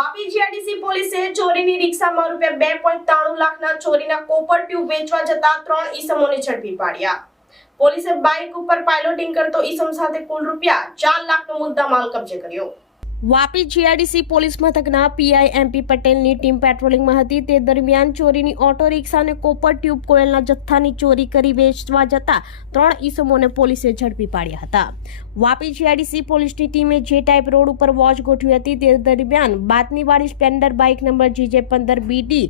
Vapi GRDC પોલીસે ચોરીની રિક્ષામાં રૂપિયા બે પોઈન્ટ ત્રાણું લાખના ચોરીના કોપર ટ્યુબ વેચવા જતા ત્રણ ઈસમોને ઝડપી પાડ્યા. પોલીસે બાઇક ઉપર પાયલોટિંગ કરતો ઈસમ સાથે કુલ રૂપિયા ચાર લાખનો મુદ્દામાલ કબજે કર્યો. વાપી જીઆઈડીસી પોલીસ મથકના પીઆઈ એમપી પટેલની ટીમ પેટ્રોલિંગમાં હતી. તે દરમિયાન ચોરીની ઓટો રિક્ષાને કોપર ટ્યુબ કોયલના જથ્થાની ચોરી કરી વેચવા જતા ત્રણ ઈસમોને પોલીસે ઝડપી પાડ્યા હતા. વાપી જીઆઈડીસી પોલીસની ટીમે જે ટાઈપ રોડ ઉપર વોચ ગોઠવી હતી તે દરમિયાન બાતમીવાળી સ્પ્લેન્ડર બાઇક નંબર જીજે પંદર BD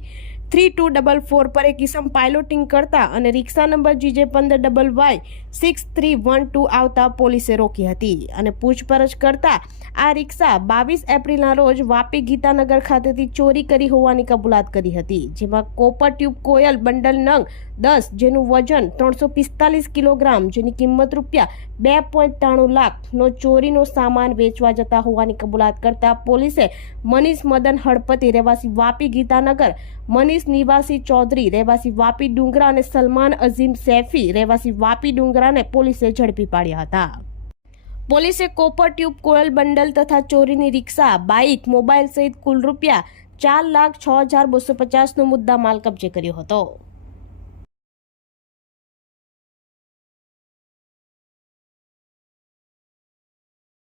three two double four પર એક ઇસમ પાયલોટિંગ કરતા અને રિક્ષા નંબર જીજે પંદર double Y six three one two આવતા પોલીસે રોકી હતી. અને પૂછપરછ કરતા આ રિક્ષા બાવીસ એપ્રિલના રોજ વાપી ગીતાનગર ખાતેથી ચોરી કરી હોવાની કબૂલાત કરી હતી, જેમાં કોપર ટ્યુબ કોયલ બંડલ નંગ દસ, જેનું વજન ત્રણસો પિસ્તાલીસ કિલોગ્રામ, જેની કિંમત રૂપિયા બે પોઈન્ટ ત્રાણું લાખનો ચોરીનો સામાન વેચવા જતા હોવાની કબૂલાત કરતા પોલીસે મનીષ મદન હળપતિ, રહેવાસી વાપી ગીતાનગર, મનીષ નિવાસી ચૌધરી, રહેવાસી વાપી ડુંગરા અને સલમાન અઝીમ સૈફી, રહેવાસી વાપી ડુંગરાને પોલીસે ઝડપી પાડ્યા હતા. પોલીસે કોપર ટ્યુબ, કોયલ બંડલ તથા ચોરીની રિક્ષા, બાઇક મોબાઈલ સહિત કુલ રૂપિયા ચાર લાખ છ હજાર બસો પચાસનો મુદ્દા માલ કબજે કર્યો હતો.